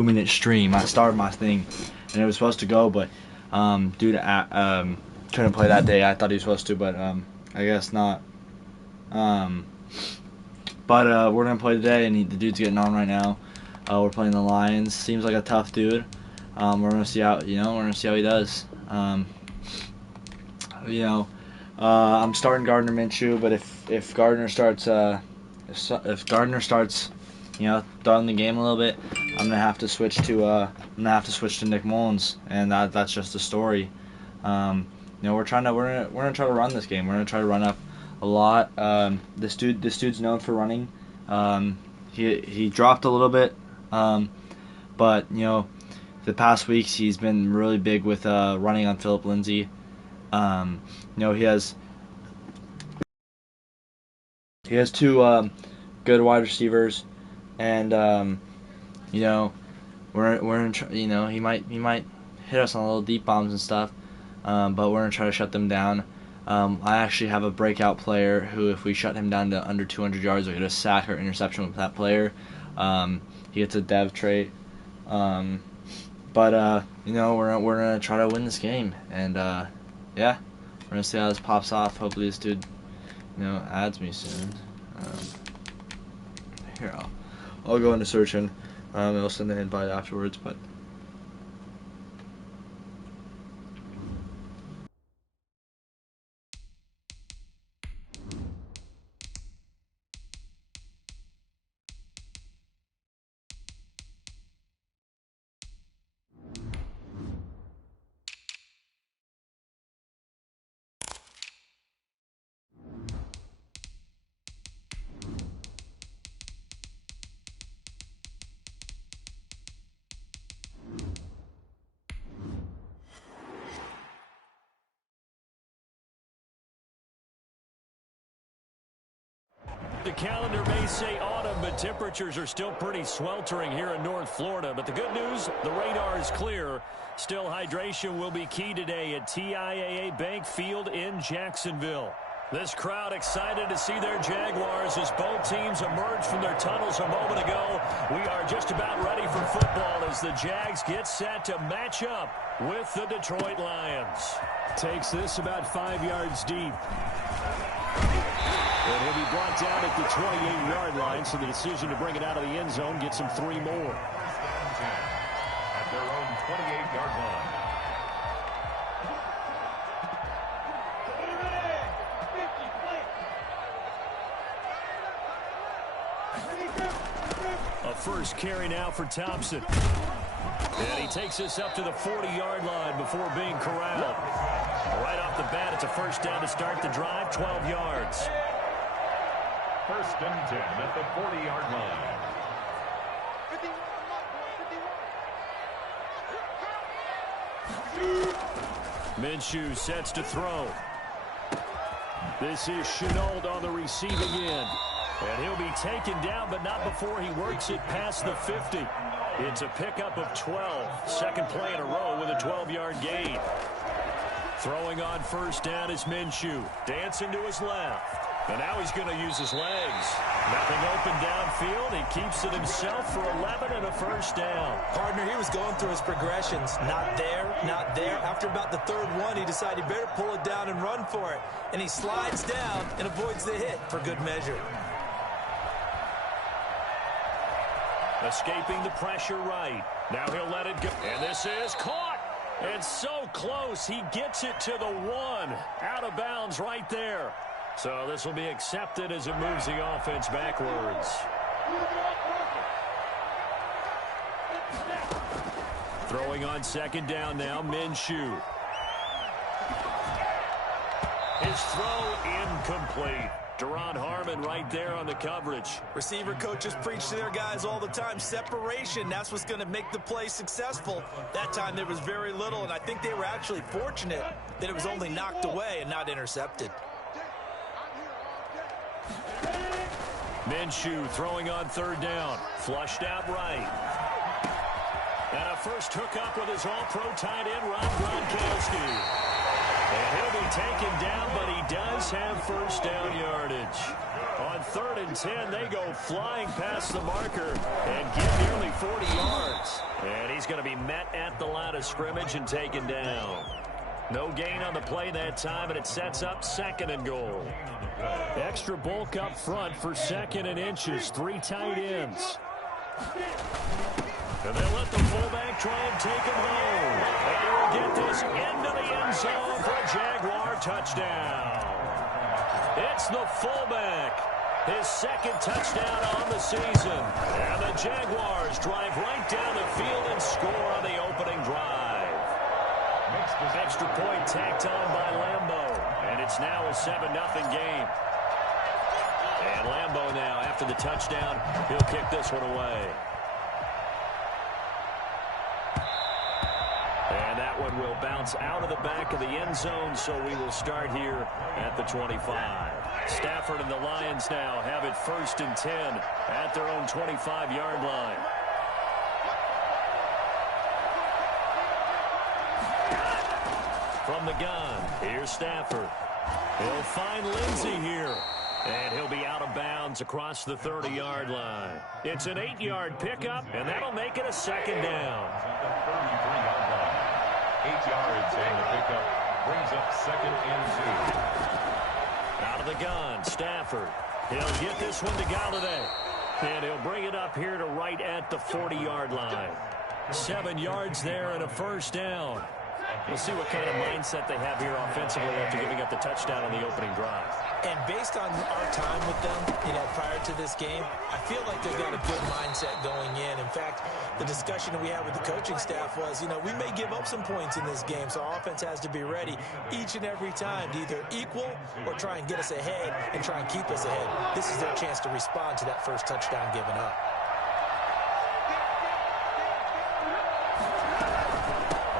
2 minute stream. I started my thing, and it was supposed to go, but dude, couldn't play that day. I thought he was supposed to, but I guess not. Um, but we're gonna play today, and the dude's getting on right now. We're playing the Lions. Seems like a tough dude. We're gonna see how we're gonna see how he does. I'm starting Gardner Minshew, but if Gardner starts if Gardner starts throwing the game a little bit, I'm gonna have to switch to Nick Mullins, and that's just the story. We're gonna try to run this game. We're gonna try to run up a lot. This dude's known for running. He dropped a little bit, but the past weeks he's been really big with running on Philip Lindsay. He has two good wide receivers, and we're in, he might hit us on little deep bombs and stuff, but we're gonna try to shut them down. I actually have a breakout player who, if we shut him down to under 200 yards, we get a sack or interception with that player. He gets a dev trait, but we're gonna try to win this game, and we're gonna see how this pops off. Hopefully this dude adds me soon. Here, I'll go into searching. I'll send an invite afterwards, but. The calendar may say autumn, but temperatures are still pretty sweltering here in North Florida. But the good news, the radar is clear. Still, hydration will be key today at TIAA Bank Field in Jacksonville. This crowd excited to see their Jaguars as both teams emerge from their tunnels a moment ago. We are just about ready for football as the Jags get set to match up with the Detroit Lions. Takes this about 5 yards deep. And he'll be brought down at the 28-yard line, so the decision to bring it out of the end zone gets him 3 more. At their own 28-yard line. A first carry now for Thompson. And he takes us up to the 40-yard line before being corralled. Right off the bat, it's a first down to start the drive, 12 yards. First and 10 at the 40-yard line. Minshew sets to throw. This is Shenault on the receiving end. And he'll be taken down, but not before he works it past the 50. It's a pickup of 12. Second play in a row with a 12-yard gain. Throwing on first down is Minshew. Dancing to his left. And now he's going to use his legs. Nothing open downfield. He keeps it himself for 11 and a first down. Partner, he was going through his progressions. Not there, not there. After about the third one, he decided he better pull it down and run for it. And he slides down and avoids the hit for good measure. Escaping the pressure right. Now he'll let it go. And this is caught. And so close. He gets it to the 1. Out of bounds right there. So this will be accepted as it moves the offense backwards. Throwing on second down now, Minshew. His throw incomplete. Deron Harmon right there on the coverage. Receiver coaches preach to their guys all the time. Separation, that's what's going to make the play successful. That time there was very little, and I think they were actually fortunate that it was only knocked away and not intercepted. Minshew throwing on third down. Flushed out right. And a first hookup with his all-pro tight end, Rob Gronkowski. And he'll be taken down, but he does have first down yardage. On 3rd and 10, they go flying past the marker and get nearly 40 yards. And he's going to be met at the line of scrimmage and taken down. No gain on the play that time, and it sets up 2nd and goal. Extra bulk up front for 2nd and inches. 3 tight ends. And they let the fullback try and take him home. And he will get this into the end zone for a Jaguar touchdown. It's the fullback. His 2nd touchdown on the season. And the Jaguars drive right down the field and score on the opening drive. Extra point tacked on by Lambo. And it's now a 7-0 game. And Lambo now, after the touchdown, he'll kick this one away. And that one will bounce out of the back of the end zone, so we will start here at the 25. Stafford and the Lions now have it 1st and 10 at their own 25-yard line. From the gun, here's Stafford. He'll find Lindsey here. And he'll be out of bounds across the 30-yard line. It's an 8-yard pickup, and that'll make it a 2nd down. 8 yards, and the pickup brings up 2nd and 2. Out of the gun, Stafford. He'll get this one to Galladay. And he'll bring it up here to right at the 40-yard line. 7 yards there and a 1st down. We'll see what kind of mindset they have here offensively after giving up the touchdown on the opening drive. And based on our time with them, prior to this game, I feel like they've got a good mindset going in. In fact, the discussion that we had with the coaching staff was, we may give up some points in this game, so our offense has to be ready each and every time to either equal or try and get us ahead and try and keep us ahead. This is their chance to respond to that first touchdown given up.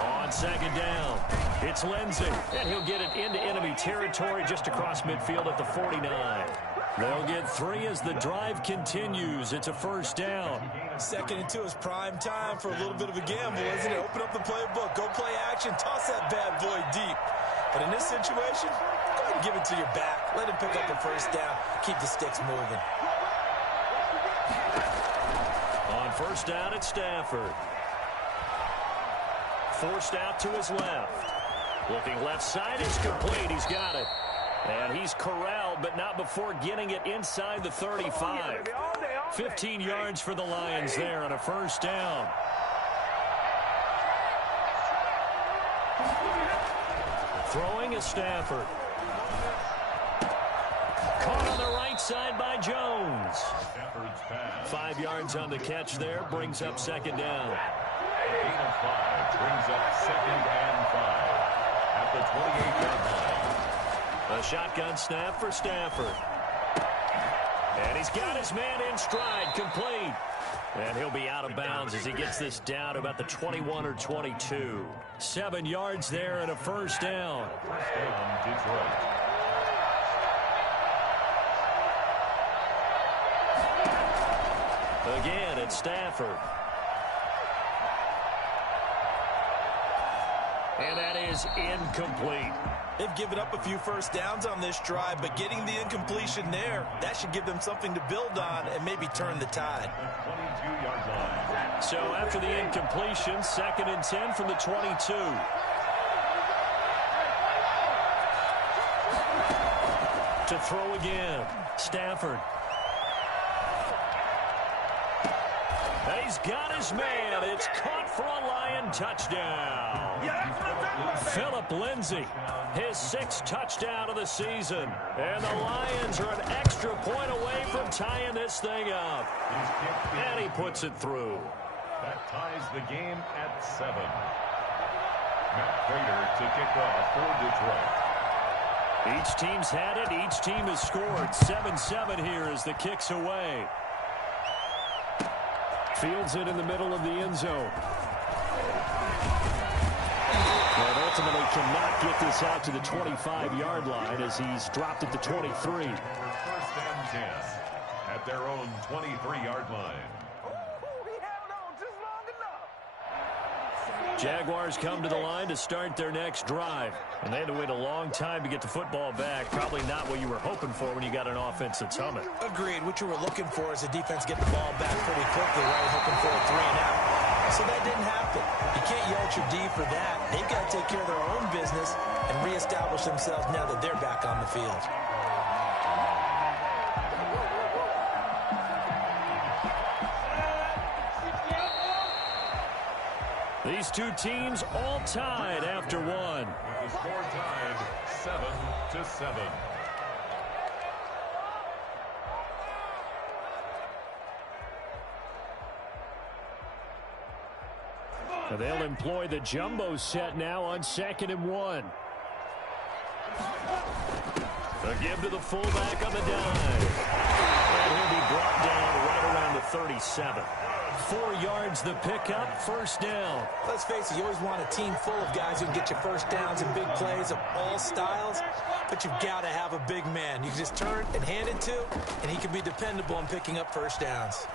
On 2nd down, it's Lindsey, and he'll get it into enemy territory just across midfield at the 49. They'll get 3 as the drive continues. It's a 1st down. 2nd and 2 is prime time for a little bit of a gamble, isn't it? Open up the playbook, go play action, toss that bad boy deep. But in this situation, go ahead and give it to your back. Let him pick up the 1st down. Keep the sticks moving. On 1st down, it's Stafford. Forced out to his left. Looking left side, is complete. He's got it. And he's corralled, but not before getting it inside the 35. 15 yards for the Lions there on a 1st down. Throwing is Stafford. Caught on the right side by Jones. 5 yards on the catch there, brings up 2nd down. 8 of 5 brings up 2nd and 5 at the 28-yard line. A shotgun snap for Stafford. And he's got his man in stride, complete. And he'll be out of bounds as he gets this down to about the 21 or 22. 7 yards there and a 1st down. 1st down, Detroit. Again, it's Stafford. And that is incomplete. They've given up a few 1st downs on this drive, but getting the incompletion there, that should give them something to build on and maybe turn the tide. 22-yard line. So after the incompletion, 2nd and 10 from the 22. To throw again, Stafford. He's got his man. It's caught for a Lion touchdown. Philip Lindsay, his 6th touchdown of the season. And the Lions are an extra point away from tying this thing up. And he puts it through. That ties the game at 7. Matt Prater to kick off for Detroit. Each team's had it. Each team has scored. 7-7 here as the kick's away. Fields it in the middle of the end zone. And ultimately cannot get this out to the 25-yard line as he's dropped it to 23. 1st and 10 at their own 23-yard line. Jaguars come to the line to start their next drive. And they had to wait a long time to get the football back. Probably not what you were hoping for when you got an offense that's humming. Agreed. What you were looking for is the defense get the ball back pretty quickly, right? Hoping for a 3-and-out. So that didn't happen. You can't yell at your D for that. They've got to take care of their own business and reestablish themselves now that they're back on the field. These two teams all tied after one. With the score tied 7-7. They'll employ the jumbo set now on 2nd and 1. A give to the fullback on the dive. And he'll be brought down right around the 37. 4 yards the pickup, first down. Let's face it, you always want a team full of guys who can get you first downs and big plays of all styles, but you've got to have a big man. You can just turn and hand it to, and he can be dependable in picking up first downs.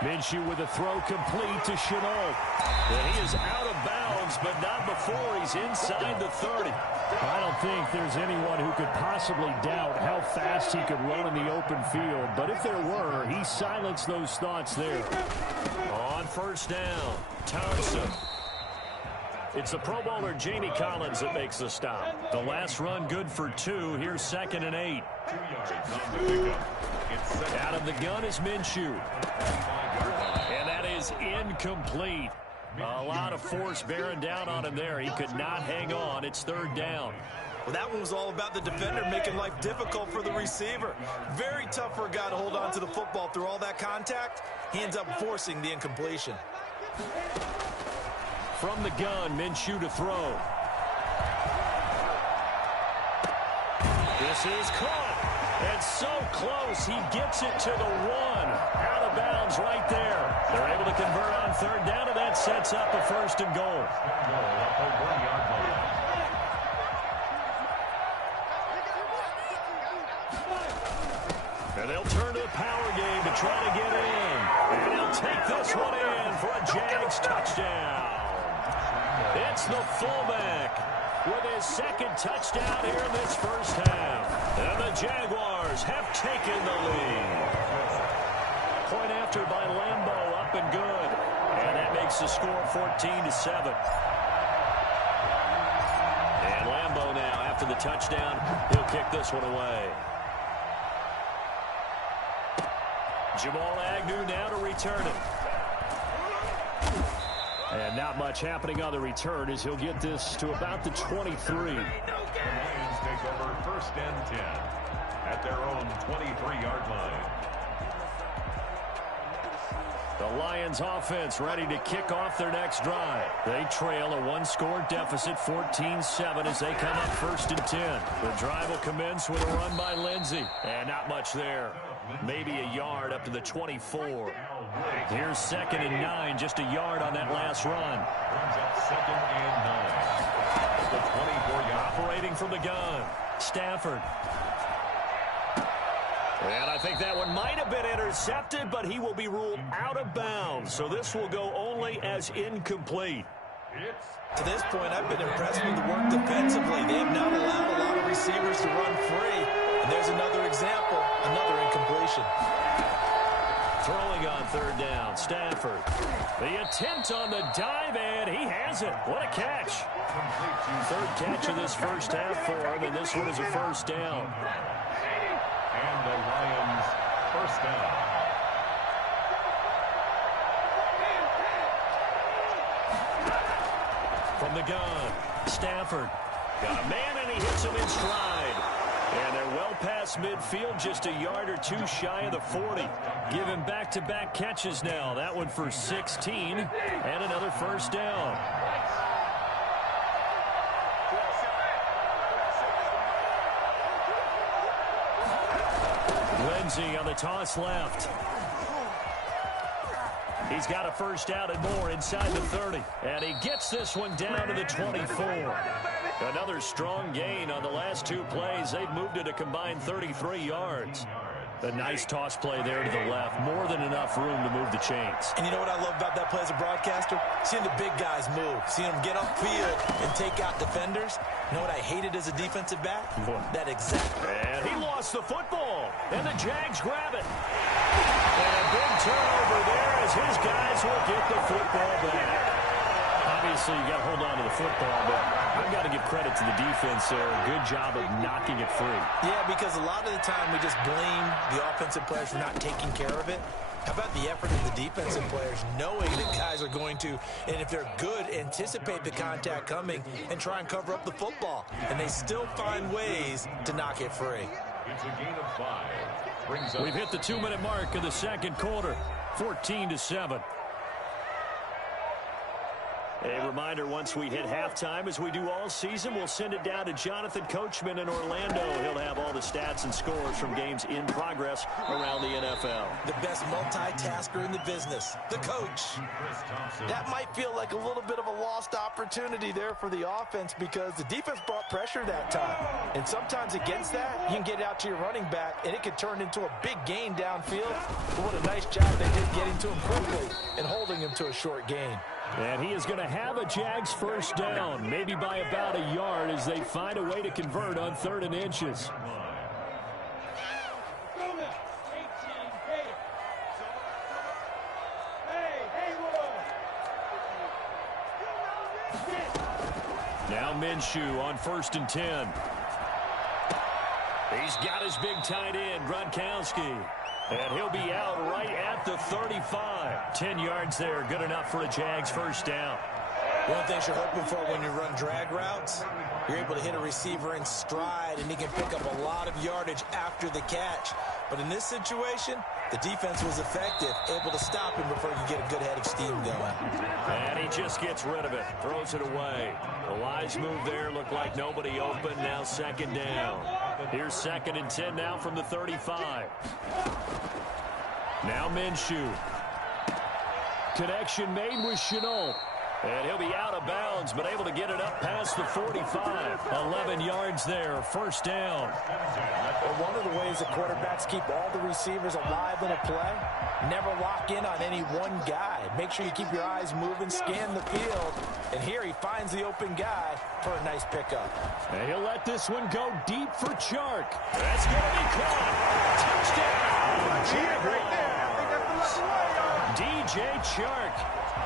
Minshew with a throw complete to Shenault. And he is out of bounds, but not before he's inside the 30. I don't think there's anyone who could possibly doubt how fast he could run in the open field. But if there were, he silenced those thoughts there. On first down, Thompson. It's the Pro Bowler Jamie Collins that makes the stop. The last run good for 2. Here's 2nd and 8. 2 yards on the pickup. It's Out of the gun is Minshew. And that is incomplete. A lot of force bearing down on him there. He could not hang on. It's 3rd down. Well, that one was all about the defender making life difficult for the receiver. Very tough for a guy to hold on to the football through all that contact. He ends up forcing the incompletion. From the gun, Minshew to throw. This is caught. And so close, he gets it to the 1. Out of bounds right there. They're able to convert on 3rd down, and that sets up a 1st and goal. And they'll turn to the power game to try to get in. And he'll take this one in for a Jags touchdown. It's the fullback with his 2nd touchdown here in this first half. And the Jaguars have taken the lead. Point after by Lambeau, up and good. And that makes the score 14-7. And Lambeau now, after the touchdown, he'll kick this one away. Jamal Agnew now to return it. And not much happening on the return as he'll get this to about the 23. The Lions take over 1st and 10 at their own 23-yard line. The Lions offense ready to kick off their next drive. They trail a 1-score deficit, 14-7, as they come up 1st and 10. The drive will commence with a run by Lindsey. And not much there. Maybe a yard up to the 24. Here's 2nd and 9, just a yard on that last run. Brings up 2nd and 9. The 24-yard. Operating from the gun, Stafford. And I think that one might have been intercepted, but he will be ruled out of bounds. So this will go only as incomplete. To this point, I've been impressed with the work defensively. They have not allowed a lot of receivers to run free. And there's another example, another incompletion. Throwing on 3rd down, Stafford. The attempt on the dive, and he has it. What a catch. 3rd catch of this first half for him, and this one is a 1st down. And the Lions 1st down. From the gun, Stafford. Got a man, and he hits him in stride. And they're well past midfield, just a yard or 2 shy of the 40. Give him back-to-back catches now. That one for 16, and another 1st down. Lindsey on the toss left. He's got a 1st down and more inside the 30. And he gets this one down to the 24. Another strong gain on the last 2 plays. They've moved it a combined 33 yards. A nice toss play there to the left. More than enough room to move the chains. And you know what I love about that play as a broadcaster? Seeing the big guys move. Seeing them get upfield and take out defenders. You know what I hated as a defensive back? What? That exact. And he lost the football. And the Jags grab it. And a big turnover there as his guys will get the football back. Obviously, you got to hold on to the football, but I've got to give credit to the defense there. Good job of knocking it free. Yeah, because a lot of the time we just blame the offensive players for not taking care of it. How about the effort of the defensive players knowing that guys are going to, and if they're good, anticipate the contact coming and try and cover up the football. And they still find ways to knock it free. It's a gain of 5. We've hit the 2-minute mark of the second quarter, 14-7. A reminder, once we hit halftime, as we do all season, we'll send it down to Jonathan Coachman in Orlando. He'll have all the stats and scores from games in progress around the NFL. The best multitasker in the business, the coach. That might feel like a little bit of a lost opportunity there for the offense because the defense brought pressure that time. And sometimes against that, you can get out to your running back, and it could turn into a big gain downfield. But what a nice job they did getting to him quickly and holding him to a short gain. And he is going to have a Jags first down, maybe by about a yard as they find a way to convert on 3rd and inches. Now Minshew on 1st and 10. He's got his big tight end, Gronkowski. And he'll be out right at the 35. 10 yards there, good enough for a Jags first down. One of the things you're hoping for when you run drag routes, you're able to hit a receiver in stride, and he can pick up a lot of yardage after the catch. But in this situation, the defense was effective, able to stop him before you get a good head of steam going. And he just gets rid of it, throws it away. A wise move there, looked like nobody open, now 2nd down. Here's 2nd and 10 now from the 35. Now Minshew. Connection made with Shenault. And he'll be out of bounds, but able to get it up past the 45. 11 yards there, first down. Well, one of the ways the quarterbacks keep all the receivers alive in a play, never lock in on any one guy. Make sure you keep your eyes moving, scan the field. And here he finds the open guy for a nice pickup. And he'll let this one go deep for Chark. That's going to be caught. Touchdown. Right there. I think that's the lucky way, y'all. DJ Chark.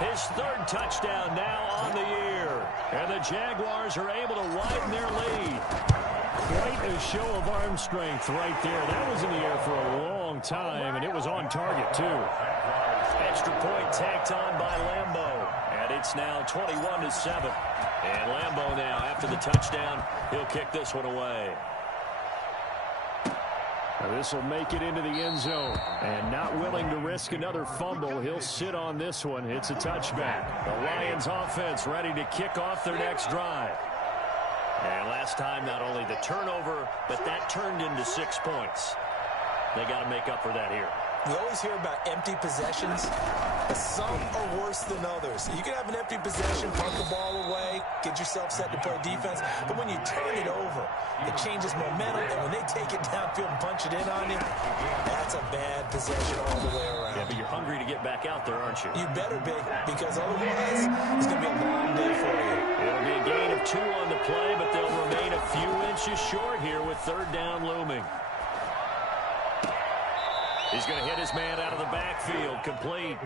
His 3rd touchdown now on the year. And the Jaguars are able to widen their lead. Quite a show of arm strength right there. That was in the air for a long time, and it was on target, too. Extra point tacked on by Lambeau. And it's now 21-7. And Lambeau now, after the touchdown, he'll kick this one away. This will make it into the end zone. And not willing to risk another fumble, he'll sit on this one. It's a touchback. The Lions offense ready to kick off their next drive. And last time, not only the turnover, but that turned into 6 points. They got to make up for that here. We always hear about empty possessions. Some are worse than others. You can have an empty possession, punt the ball away, get yourself set to play defense. But when you turn it over, it changes momentum. And when they take it downfield and punch it in on you, that's a bad possession all the way around. Yeah, but you're hungry to get back out there, aren't you? You better be, because otherwise it's going to be a long day for you. It'll be a gain of 2 on the play, but they'll remain a few inches short here with 3rd down looming. He's going to hit his man out of the backfield, complete.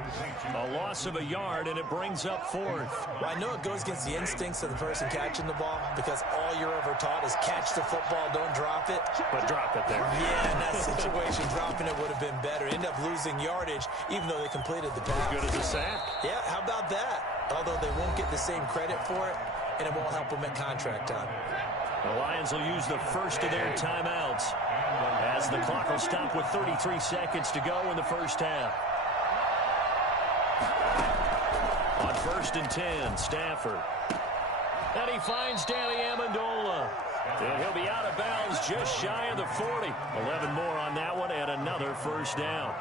A loss of a yard, and it brings up 4th. Well, I know it goes against the instincts of the person catching the ball because all you're ever taught is catch the football, don't drop it. But drop it there. Yeah, in that situation, dropping it would have been better. End up losing yardage, even though they completed the pass. As good as a sack. Yeah, how about that? Although they won't get the same credit for it, and it won't help them at contract time. The Lions will use the first of their timeouts as the clock will stop with 33 seconds to go in the first half. On 1st and 10, Stafford. And he finds Danny Amendola. And he'll be out of bounds just shy of the 40. 11 more on that one and another first down.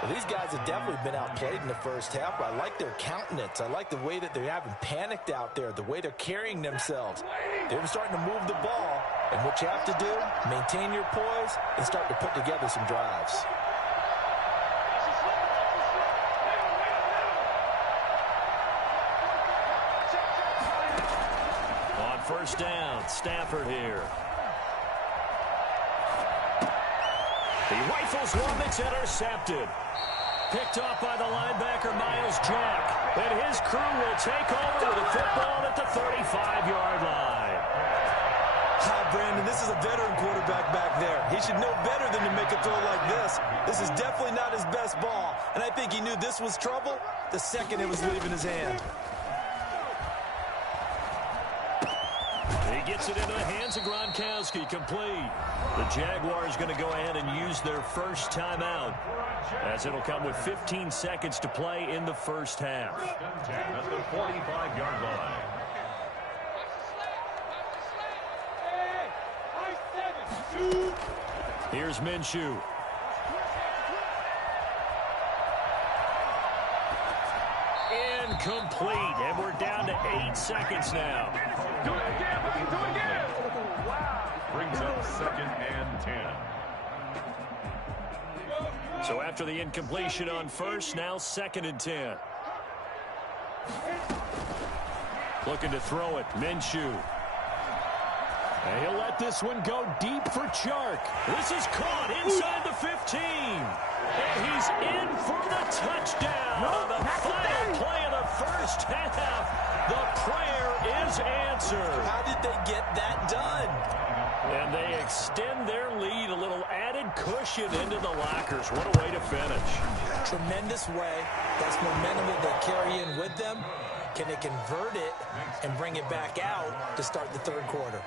Well, these guys have definitely been outplayed in the first half. I like their countenance. I like the way that they're having panicked out there, the way they're carrying themselves. They're starting to move the ball, And what you have to do, maintain your poise and start to put together some drives. On first down, Stafford here. He rifles one that's intercepted. Picked off by the linebacker, Miles Jack. And his crew will take over with the football at the 35-yard line. Brandon, this is a veteran quarterback back there. He should know better than to make a throw like this. This is definitely not his best ball. And I think he knew this was trouble the second it was leaving his hand. He gets it into the hands of Gronkowski, complete. The Jaguars going to go ahead and use their first timeout, as it'll come with 15 seconds to play in the first half. At the 45-yard line. Here's Minshew. Incomplete, and we're down to 8 seconds now. Do it again, buddy, do it again. Wow. Brings up 2nd and 10. So after the incompletion on first, now 2nd and 10. Looking to throw it, Minshew. And he'll let this one go deep for Chark. This is caught inside the 15. And he's in for the touchdown on the final play of the first half. The prayer is answered. How did they get that done? And they extend their lead, a little added cushion into the lockers. What a way to finish. Tremendous way. That's momentum that they carry in with them. Can they convert it and bring it back out to start the third quarter?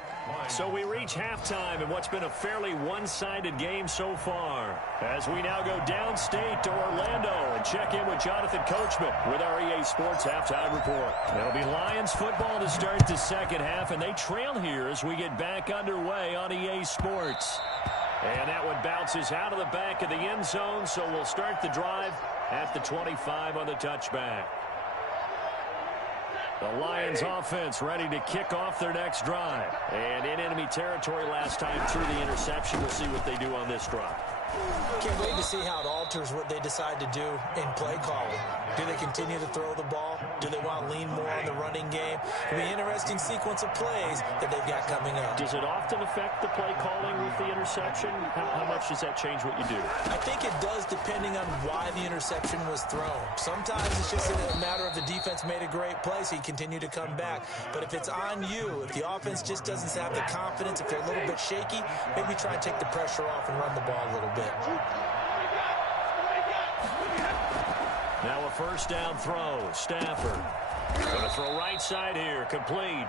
So we reach halftime in what's been a fairly one-sided game so far, as we now go downstate to Orlando and check in with Jonathan Coachman with our EA Sports Halftime Report. It'll be Lions football to start the second half, and they trail here as we get back underway on EA Sports. And that one bounces out of the back of the end zone, so we'll start the drive at the 25 on the touchback. The Lions offense ready to kick off their next drive. And in enemy territory last time through the interception. We'll see what they do on this drive. Can't wait to see how it alters what they decide to do in play calling. Do they continue to throw the ball? Do they want to lean more on the running game? It'll be an interesting sequence of plays that they've got coming up. Does it often affect the play calling with the interception? How much does that change what you do? I think it does, depending on why the interception was thrown. Sometimes it's just a matter of the defense made a great play, so you continue to come back. But if it's on you, if the offense just doesn't have the confidence, if they're a little bit shaky, maybe try and take the pressure off and run the ball a little bit. Now a first down throw. Stafford going to throw right side here, complete.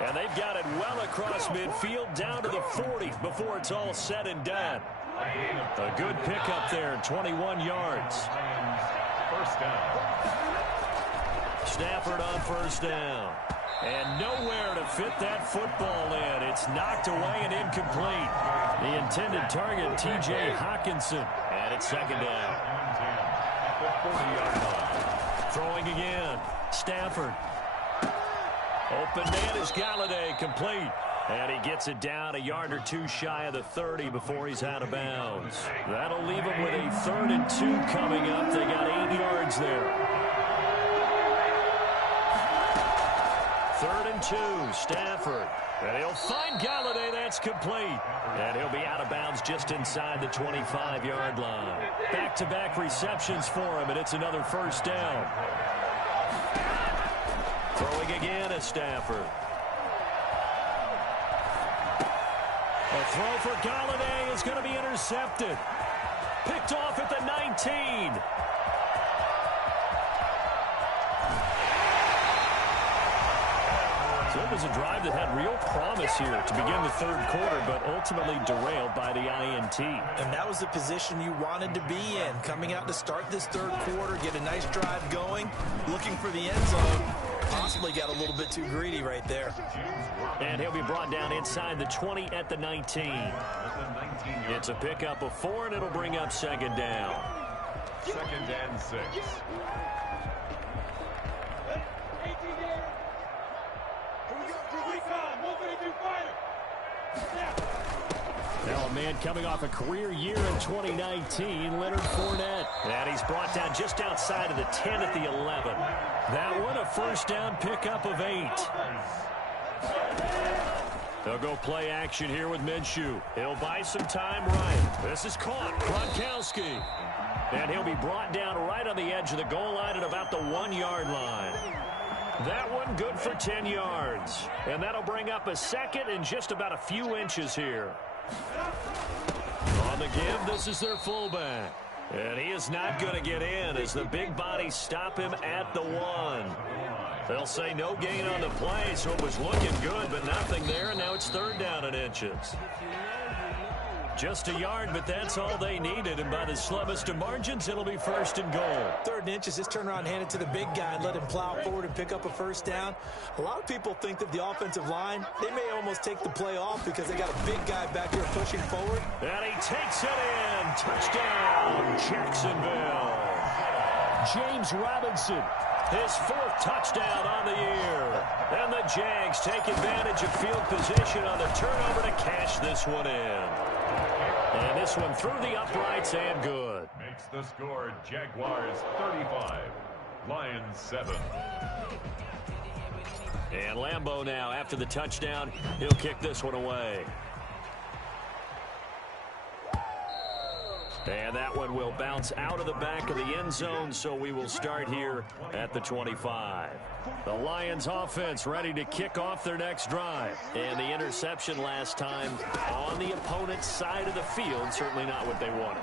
And they've got it well across midfield down to the 40 before it's all said and done. A good pickup there, 21 yards. First down. Stafford on first down. And nowhere to fit that football in. It's knocked away and incomplete. The intended target, T.J. Hawkinson. And it's second down. Throwing again. Stafford. Open man is Galladay, complete. And he gets it down a yard or two shy of the 30 before he's out of bounds. That'll leave him with a 3rd and 2 coming up. They got 8 yards there. 3rd and 2, Stafford. And he'll find Galladay, that's complete. And he'll be out of bounds just inside the 25-yard line. Back-to-back receptions for him, and it's another first down. Throwing again is Stafford. A throw for Galladay is going to be intercepted. Picked off at the 19. So it was a drive that had real promise here to begin the third quarter, but ultimately derailed by the INT. And that was the position you wanted to be in. Coming out to start this third quarter, get a nice drive going, looking for the end zone. Possibly got a little bit too greedy right there. And he'll be brought down inside the 20 at the 19. It's a pickup of 4, and it'll bring up second down. 2nd and 6. Here we go. Move it, you fighter. Snap. And coming off a career year in 2019, Leonard Fournette. And he's brought down just outside of the 10 at the 11. That one, a first down pickup of 8. They'll go play action here with Minshew. He'll buy some time right. This is caught. Gronkowski. And he'll be brought down right on the edge of the goal line at about the 1-yard line. That one good for 10 yards. And that'll bring up a second and just about a few inches here. On the give, this is their fullback. And he is not going to get in as the big bodies stop him at the 1. They'll say no gain on the play, so it was looking good, but nothing there, and now it's third down in inches. Just a yard, but that's all they needed, and by the slimmest of margins, it'll be first and goal. 3rd and inches, just turn around and hand it to the big guy and let him plow forward and pick up a first down. A lot of people think that the offensive line, they may almost take the play off because they got a big guy back here pushing forward. And he takes it in. Touchdown, Jacksonville. James Robinson, his 4th touchdown on the year. And the Jags take advantage of field position on the turnover to cash this one in. And this one through the uprights and good. Makes the score Jaguars 35, Lions 7. And Lambeau now, after the touchdown, he'll kick this one away. And that one will bounce out of the back of the end zone, so we will start here at the 25. The Lions offense ready to kick off their next drive. And the interception last time on the opponent's side of the field, certainly not what they wanted.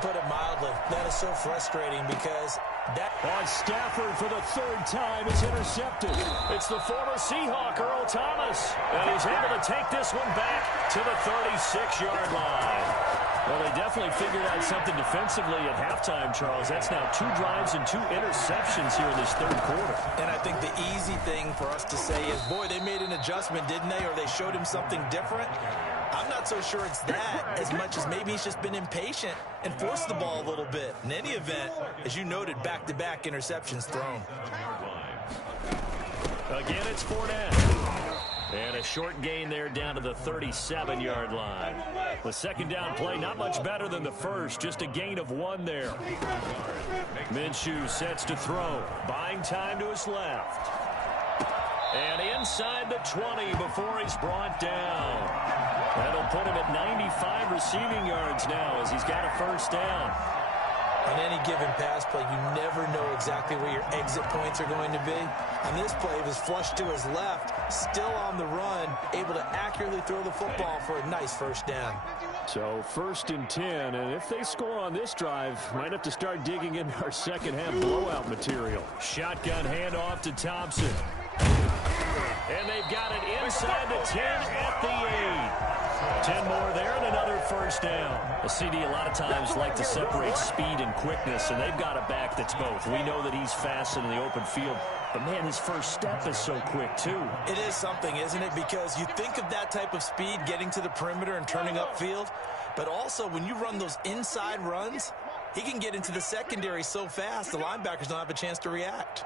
Put it mildly, that is so frustrating because that... On Stafford for the 3rd time is intercepted. It's the former Seahawk, Earl Thomas. And he's able to take this one back to the 36-yard line. Well, they definitely figured out something defensively at halftime, Charles. That's now 2 drives and 2 interceptions here in this 3rd quarter. And I think the easy thing for us to say is, boy, they made an adjustment, didn't they? Or they showed him something different. I'm not so sure it's that as much as maybe he's just been impatient and forced the ball a little bit. In any event, as you noted, back-to-back interceptions thrown. Again, it's Fournette. And a short gain there down to the 37-yard line. The 2nd down play, not much better than the first, just a gain of 1 there. Minshew sets to throw, buying time to his left. And inside the 20 before he's brought down. That'll put him at 95 receiving yards now as he's got a first down. On any given pass play, you never know exactly where your exit points are going to be. On this play, it was flushed to his left, still on the run, able to accurately throw the football for a nice first down. So 1st and 10, and if they score on this drive, might have to start digging in our second-half blowout material. Shotgun handoff to Thompson. And they've got it inside the 10 at the 8. 10 more there and another first down. A CD a lot of times like to separate speed and quickness, and they've got a back that's both. We know that he's fast in the open field, but man, his first step is so quick too. It is something, isn't it? Because you think of that type of speed getting to the perimeter and turning upfield, but also when you run those inside runs, he can get into the secondary so fast the linebackers don't have a chance to react.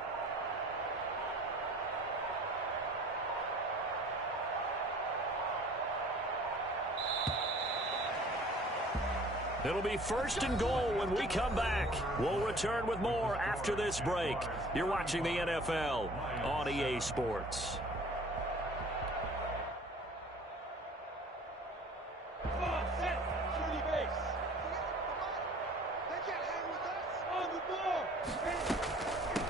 It'll be first and goal when we come back. We'll return with more after this break. You're watching the NFL on EA Sports.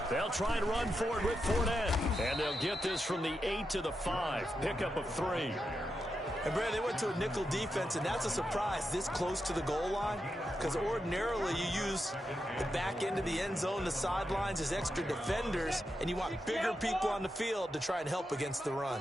They'll try and run forward with Fournette. And they'll get this from the 8 to the 5. Pickup of 3. And, Brad, they went to a nickel defense, and that's a surprise this close to the goal line because ordinarily you use the back end of the end zone, the sidelines as extra defenders, and you want bigger people on the field to try and help against the run.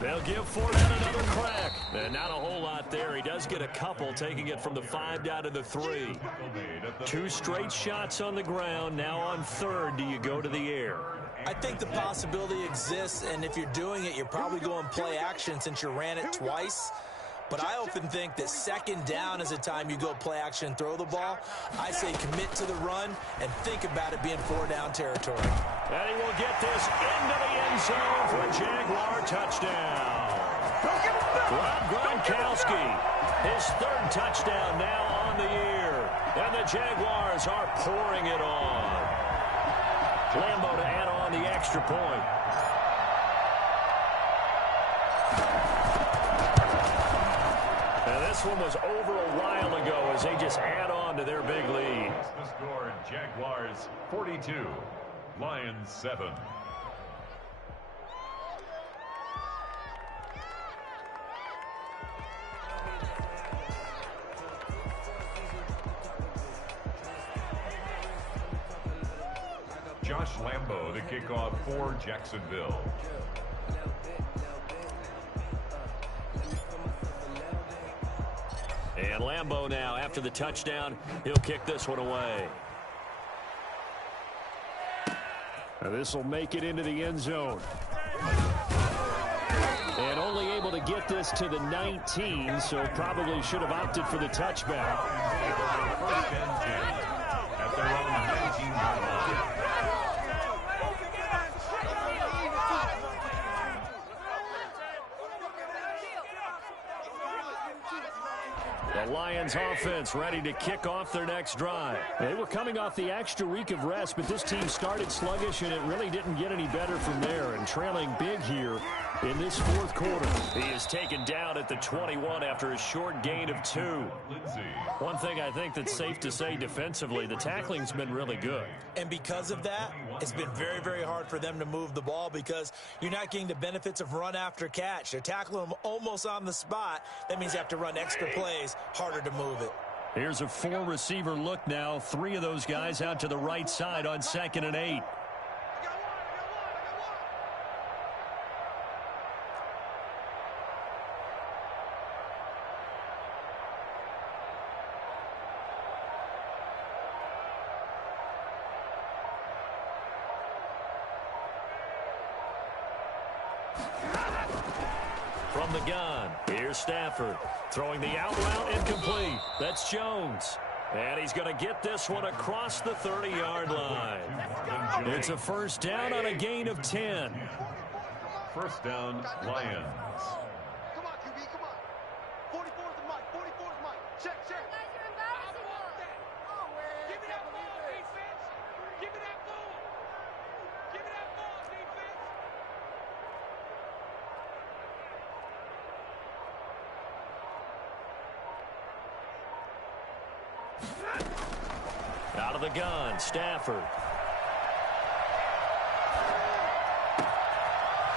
They'll give Fournette another crack. And not a whole lot there. He does get a couple, taking it from the 5 down to the 3. 2 straight shots on the ground. Now on 3rd, do you go to the air? I think the possibility exists, and if you're doing it, you're probably going play action since you ran it twice. But I often think that second down is a time you go play action and throw the ball. I say commit to the run and think about it being 4-down territory. And he will get this into the end zone for a Jaguar touchdown. Rob Gronkowski, his third touchdown now on the year. And the Jaguars are pouring it on. Lambo to add on the extra point. And this one was over a while ago as they just add on to their big lead. The score, Jaguars 42, Lions 7. Josh Lambo, the kickoff for Jacksonville. And Lambo now, after the touchdown, he'll kick this one away. This will make it into the end zone. And only able to get this to the 19, so probably should have opted for the touchback. First and 10 at their own 19-yard line. The Lions offense ready to kick off their next drive. They were coming off the extra week of rest, but this team started sluggish, and it really didn't get any better from there. And trailing big here in this fourth quarter. He is taken down at the 21 after a short gain of 2. One thing I think that's safe to say defensively, the tackling's been really good. And because of that, it's been very, very hard for them to move the ball because you're not getting the benefits of run after catch. They're tackling them almost on the spot. That means you have to run extra plays, harder to move it. Here's a 4-receiver look now. 3 of those guys out to the right side on 2nd and 8. From the gun, here's Stafford. Throwing the out route incomplete. That's Jones. And he's going to get this one across the 30-yard line. It's a first down on a gain of 10. First down, Lions. Come on, QB, come on. 44 is the mic, 44 is the mic. Check. Give me that ball, defense. Give me that ball. Give me that ball, defense. Out of the gun, Stafford.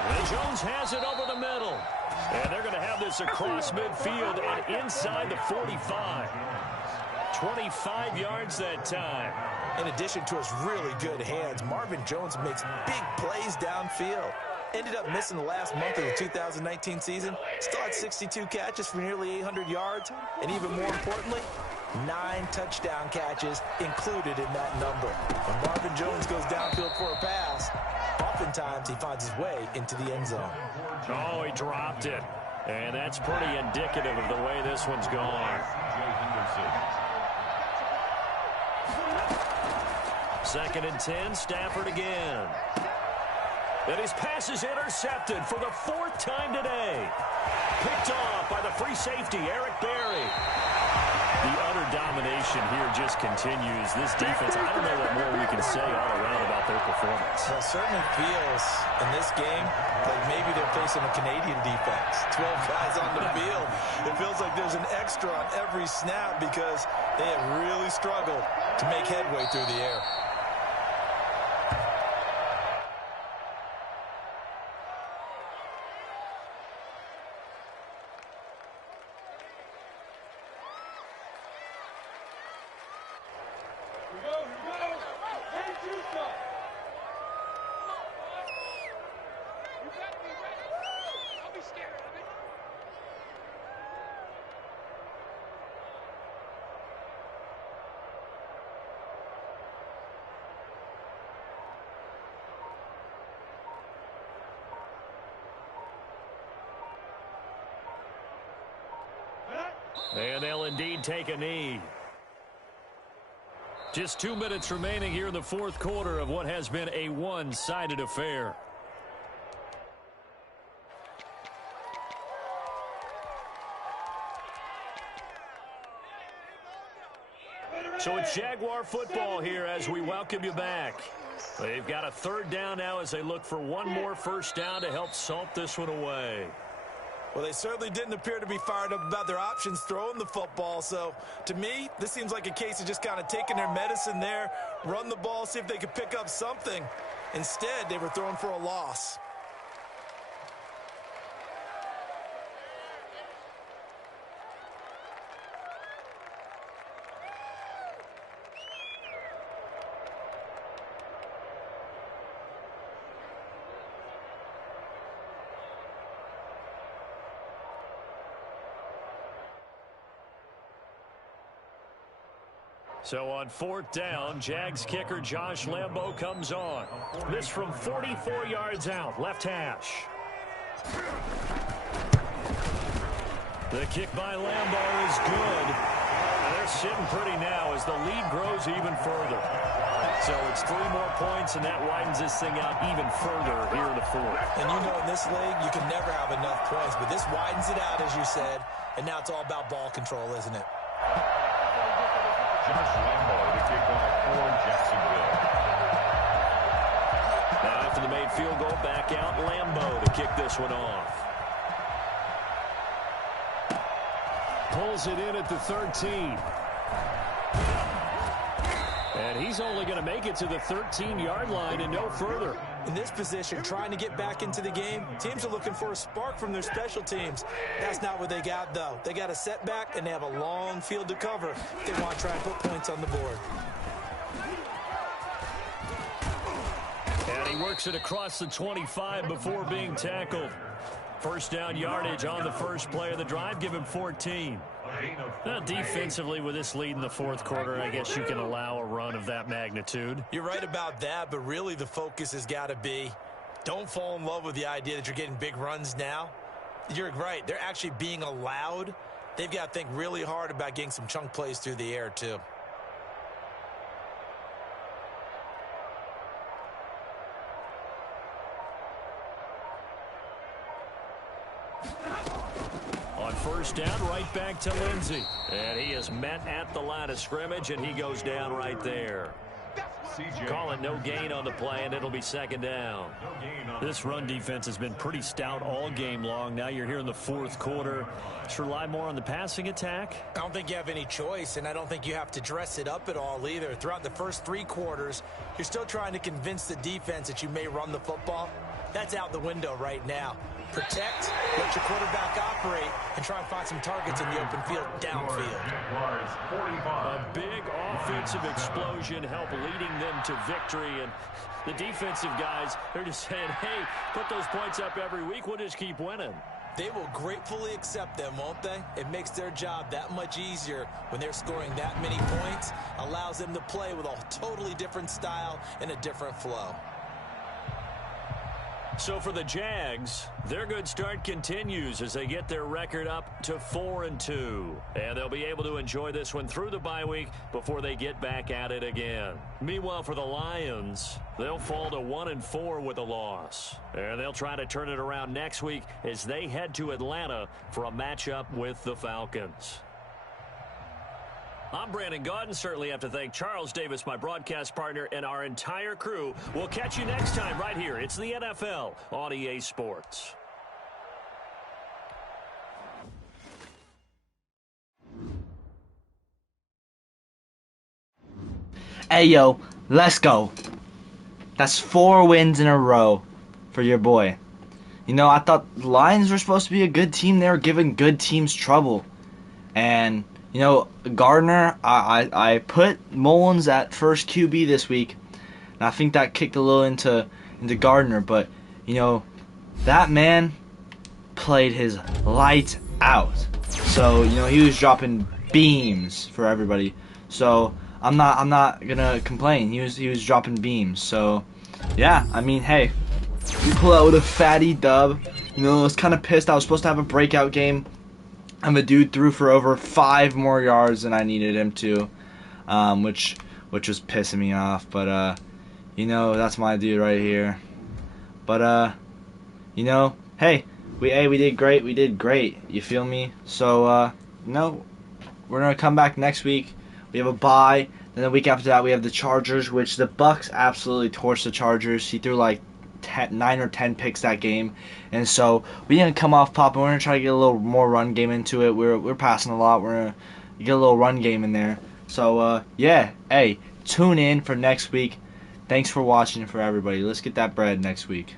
And Jones has it over the middle. And they're going to have this across midfield and inside the 45. 25 yards that time. In addition to his really good hands, Marvin Jones makes big plays downfield. Ended up missing the last month of the 2019 season. Still had 62 catches for nearly 800 yards. And even more importantly, 9 touchdown catches included in that number. When Marvin Jones goes downfield for a pass, oftentimes he finds his way into the end zone. Oh, he dropped it. And that's pretty indicative of the way this one's gone. Second and 10, Stafford again. And his pass is intercepted for the 4th time today. Picked off by the free safety, Eric Berry. The utter domination here just continues. This defense, I don't know what more we can say all around about their performance. Well, it certainly feels in this game like maybe they're facing a Canadian defense. 12 guys on the field. It feels like there's an extra on every snap because they have really struggled to make headway through the air. And they'll indeed take a knee. Just 2 minutes remaining here in the fourth quarter of what has been a one-sided affair. So it's Jaguar football here as we welcome you back. They've got a third down now as they look for one more first down to help salt this one away. Well, they certainly didn't appear to be fired up about their options throwing the football. So, to me, this seems like a case of just kind of taking their medicine there, run the ball, see if they could pick up something. Instead, they were throwing for a loss. So on fourth down, Jags kicker Josh Lambo comes on. This from 44 yards out, left hash. The kick by Lambo is good. They're sitting pretty now as the lead grows even further. So it's 3 more points, and that widens this thing out even further here in the fourth. And you know in this league, you can never have enough points, but this widens it out, as you said, and now it's all about ball control, isn't it? Josh Lambo to kick off for Jacksonville. Now after the made field goal, back out Lambo to kick this one off. Pulls it in at the 13. And he's only going to make it to the 13-yard line and no further. In this position, trying to get back into the game, teams are looking for a spark from their special teams. That's not what they got, though. They got a setback, and they have a long field to cover if they want to try and put points on the board. And he works it across the 25 before being tackled. First down yardage on the first play of the drive, give him 14. Now, defensively, with this lead in the fourth quarter, I guess you can allow a run of that magnitude. You're right about that, but really the focus has got to be don't fall in love with the idea that you're getting big runs now. You're right. They're actually being allowed. They've got to think really hard about getting some chunk plays through the air, too. First down, right back to Lindsey. And he is met at the line of scrimmage, and he goes down right there. Call it no gain on the play, and it'll be second down. This run defense has been pretty stout all game long. Now you're here in the fourth quarter. Just rely more on the passing attack. I don't think you have any choice, and I don't think you have to dress it up at all either. Throughout the first 3 quarters, you're still trying to convince the defense that you may run the football. That's out the window right now. Protect, let your quarterback operate, and try and find some targets in the open field downfield. A big offensive explosion help leading them to victory, and the defensive guys, they're just saying, hey, put those points up every week, we'll just keep winning. They will gratefully accept them, won't they? It makes their job that much easier when they're scoring that many points, allows them to play with a totally different style and a different flow. So for the Jags, their good start continues as they get their record up to 4-2. And they'll be able to enjoy this one through the bye week before they get back at it again. Meanwhile, for the Lions, they'll fall to 1-4 with a loss. And they'll try to turn it around next week as they head to Atlanta for a matchup with the Falcons. I'm Brandon Gaudin. Certainly have to thank Charles Davis, my broadcast partner, and our entire crew. We'll catch you next time right here. It's the NFL on EA Sports. Hey, yo, let's go. That's 4 wins in a row for your boy. You know, I thought the Lions were supposed to be a good team. They were giving good teams trouble. And you know, Gardner, I put Mullins at first QB this week, and I think that kicked a little into Gardner. But, you know, that man played his lights out. So, you know, he was dropping beams for everybody. So, I'm not gonna complain. He was dropping beams. So, yeah, I mean, hey, we pull out with a fatty dub. You know, I was kind of pissed. I was supposed to have a breakout game And the dude threw for over 5 more yards than I needed him to, which was pissing me off. But you know, that's my dude right here. But you know, hey, we did great. We did great. You feel me? So no, we're gonna come back next week. We have a bye. Then the week after that, we have the Chargers, which the Bucks absolutely torched the Chargers. He threw like 9 or 10 picks that game, and so we're gonna come off popping. We're gonna try to get a little more run game into it. We're passing a lot. We're gonna get a little run game in there. So yeah, hey, tune in for next week. Thanks for watching. For everybody, let's get that bread next week.